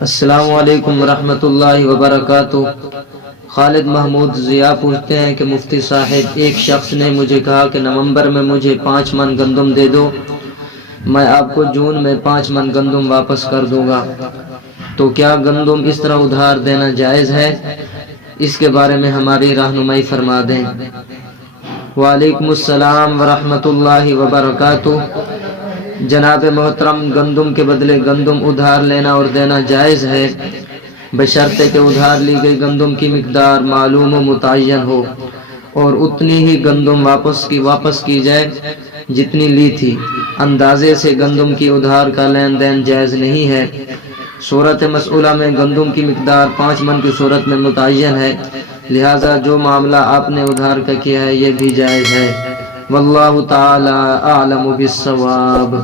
السلام علیکم ورحمۃ اللہ وبرکاتہ۔ خالد محمود ضیاء پوچھتے ہیں کہ مفتی صاحب، ایک شخص نے مجھے کہا کہ نومبر میں مجھے 5 من گندم دے دو، میں آپ کو جون میں 5 من گندم واپس کر دوں گا، تو کیا گندم اس طرح ادھار دینا جائز ہے؟ اس کے بارے میں ہماری رہنمائی فرما دیں۔ وعلیکم السلام ورحمۃ اللہ وبرکاتہ۔ جناب محترم، گندم کے بدلے گندم ادھار لینا اور دینا جائز ہے، بشرطے کہ ادھار لی گئی گندم کی مقدار معلوم و متعین ہو اور اتنی ہی گندم واپس کی جائے جتنی لی تھی۔ اندازے سے گندم کی ادھار کا لین دین جائز نہیں ہے۔ صورت مسئولہ میں گندم کی مقدار 5 من کی صورت میں متعین ہے، لہذا جو معاملہ آپ نے ادھار کا کیا ہے یہ بھی جائز ہے۔ واللہ تعالی اعلم بالصواب۔